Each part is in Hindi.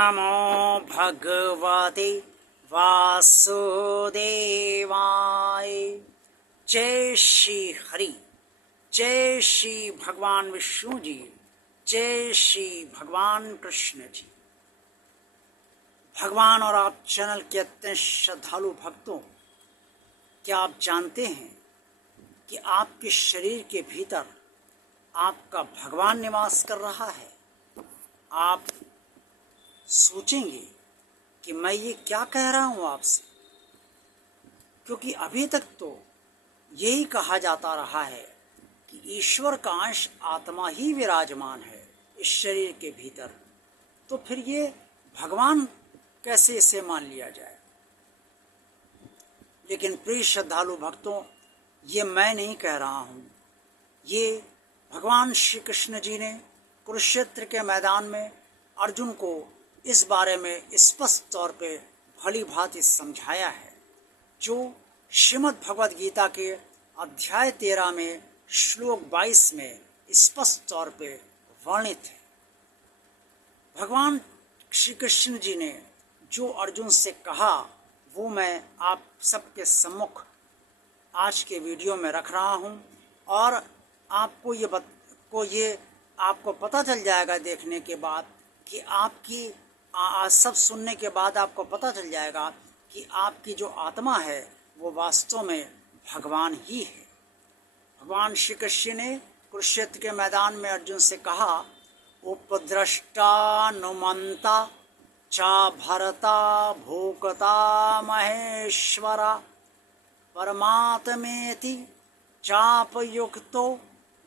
नमो भगवते वासुदेवाय। जय श्री हरि, जय श्री भगवान विष्णु जी, जय श्री भगवान कृष्ण जी। भगवान और आप चैनल के अत्यंत श्रद्धालु भक्तों, क्या आप जानते हैं कि आपके शरीर के भीतर आपका भगवान निवास कर रहा है? आप सोचेंगे कि मैं ये क्या कह रहा हूँ आपसे, क्योंकि अभी तक तो यही कहा जाता रहा है कि ईश्वर का अंश आत्मा ही विराजमान है इस शरीर के भीतर। तो फिर ये भगवान कैसे इसे मान लिया जाए? लेकिन प्रिय श्रद्धालु भक्तों, ये मैं नहीं कह रहा हूँ, ये भगवान श्री कृष्ण जी ने कुरुक्षेत्र के मैदान में अर्जुन को इस बारे में स्पष्ट तौर पे भली भांति समझाया है, जो श्रीमद् भगवद गीता के अध्याय 13 में श्लोक 22 में स्पष्ट तौर पे वर्णित है। भगवान श्री कृष्ण जी ने जो अर्जुन से कहा वो मैं आप सबके सम्मुख आज के वीडियो में रख रहा हूँ, और आपको ये आपको पता चल जाएगा देखने के बाद कि आपकी सब सुनने के बाद आपको पता चल जाएगा कि आपकी जो आत्मा है वो वास्तव में भगवान ही है। भगवान श्री कृष्ण ने कुरुक्षेत्र के मैदान में अर्जुन से कहा, उपद्रष्टानुमंता चा भरता भोक्ता महेश्वरा परमात्मेति चापयुक्तो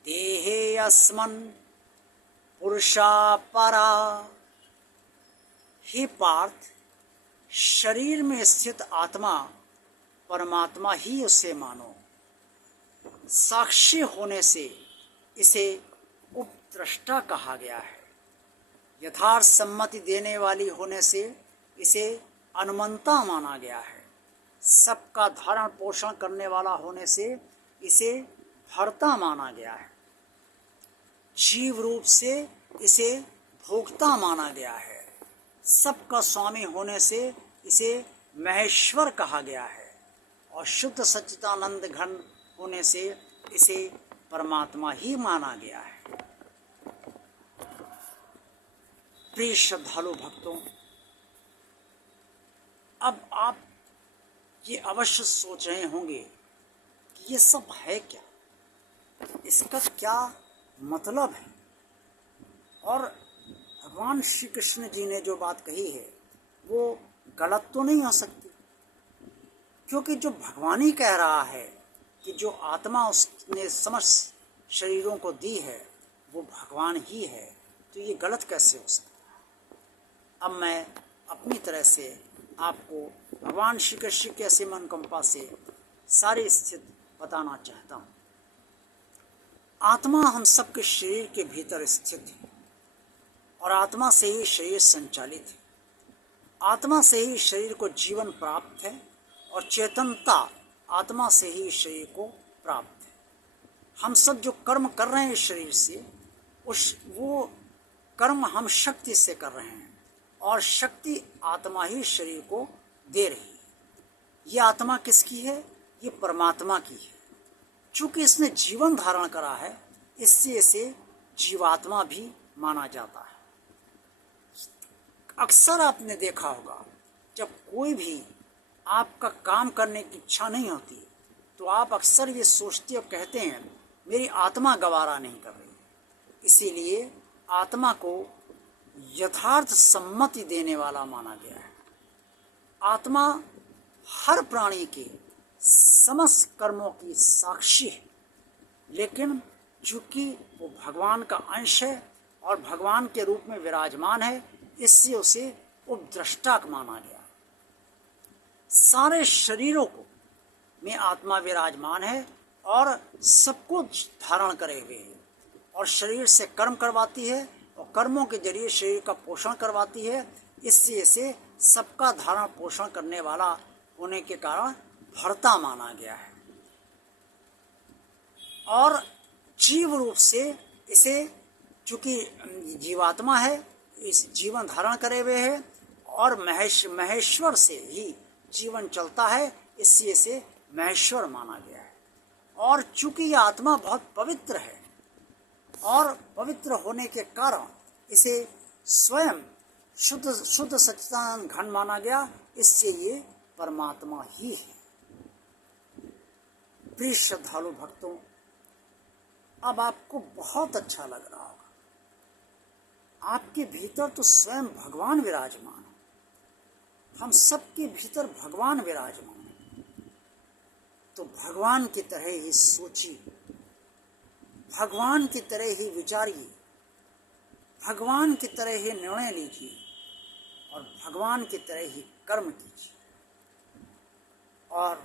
देहे अस्मन् पुरुषा परा। हे पार्थ, शरीर में स्थित आत्मा परमात्मा ही उसे मानो। साक्षी होने से इसे उपद्रष्टा कहा गया है। यथार्थ सम्मति देने वाली होने से इसे अनुमंता माना गया है। सबका धारण पोषण करने वाला होने से इसे भर्ता माना गया है। जीव रूप से इसे भोक्ता माना गया है। सबका स्वामी होने से इसे महेश्वर कहा गया है, और शुद्ध सच्चिदानंद घन होने से इसे परमात्मा ही माना गया है। प्रिय श्रद्धालु भक्तों, अब आप ये अवश्य सोच रहे होंगे कि ये सब है क्या, इसका क्या मतलब है, और भगवान श्री कृष्ण जी ने जो बात कही है वो गलत तो नहीं हो सकती, क्योंकि जो भगवान ही कह रहा है कि जो आत्मा उसने समस्त शरीरों को दी है वो भगवान ही है, तो ये गलत कैसे हो सकता है? अब मैं अपनी तरह से आपको भगवान श्री कृष्ण के असीम अनुकंपा से सारी स्थिति बताना चाहता हूँ। आत्मा हम सबके शरीर के भीतर स्थित है, और आत्मा से ही शरीर संचालित है। आत्मा से ही शरीर को जीवन प्राप्त है, और चेतनता आत्मा से ही शरीर को प्राप्त है। हम सब जो कर्म कर रहे हैं शरीर से, वो कर्म हम शक्ति से कर रहे हैं, और शक्ति आत्मा ही शरीर को दे रही है। ये आत्मा किसकी है? ये परमात्मा की है। चूँकि इसने जीवन धारण करा है, इससे इसे जीवात्मा भी माना जाता है। अक्सर आपने देखा होगा, जब कोई भी आपका काम करने की इच्छा नहीं होती तो आप अक्सर ये सोचते और कहते हैं मेरी आत्मा गवारा नहीं कर रही। इसीलिए आत्मा को यथार्थ सम्मति देने वाला माना गया है। आत्मा हर प्राणी के समस्त कर्मों की साक्षी है, लेकिन चूँकि वो भगवान का अंश है और भगवान के रूप में विराजमान है, इससे उसे उपद्रष्टा माना गया। सारे शरीरों को में आत्मा विराजमान है और सबको धारण करे हुए है, और शरीर से कर्म करवाती है, और कर्मों के जरिए शरीर का पोषण करवाती है। इससे इसे सबका धारण पोषण करने वाला होने के कारण भर्ता माना गया है, और जीव रूप से इसे चूँकि जीवात्मा है, इस जीवन धारण करे हुए है और महेश्वर से ही जीवन चलता है, इसलिए इसे महेश्वर माना गया है। और चूंकि यह आत्मा बहुत पवित्र है और पवित्र होने के कारण इसे स्वयं शुद्ध सच्चिदानंद घन माना गया, इससे ये परमात्मा ही है। प्रिय श्रद्धालु भक्तों, अब आपको बहुत अच्छा लग रहा होगा। आपके भीतर तो स्वयं भगवान विराजमान है, हम सबके भीतर भगवान विराजमान है। तो भगवान की तरह ही सोचिए, भगवान की तरह ही विचारिए, भगवान की तरह ही निर्णय लीजिए और भगवान की तरह ही कर्म कीजिए। और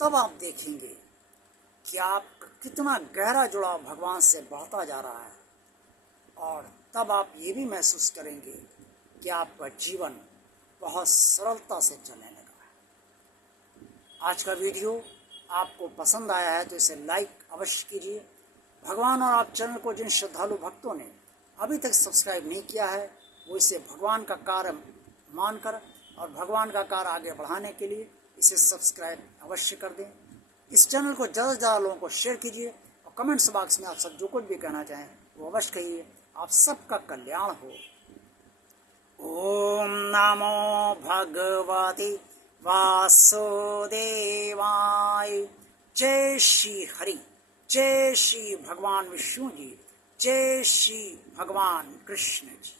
तब आप देखेंगे कि आपका कितना गहरा जुड़ाव भगवान से बढ़ता जा रहा है। और तब आप ये भी महसूस करेंगे कि आपका जीवन बहुत सरलता से चलने लगा है। आज का वीडियो आपको पसंद आया है तो इसे लाइक अवश्य कीजिए। भगवान और आप चैनल को जिन श्रद्धालु भक्तों ने अभी तक सब्सक्राइब नहीं किया है, वो इसे भगवान का कार्य मानकर और भगवान का कार्य आगे बढ़ाने के लिए इसे सब्सक्राइब अवश्य कर दें। इस चैनल को ज़्यादा से ज़्यादा लोगों को शेयर कीजिए और कमेंट्स बॉक्स में आप सब जो कुछ भी कहना चाहें वो अवश्य कहिए। आप सबका कल्याण हो। ओम नमो भगवते वासुदेवाय। जय श्री हरि, जय श्री भगवान विष्णु जी, जय श्री भगवान कृष्ण जी।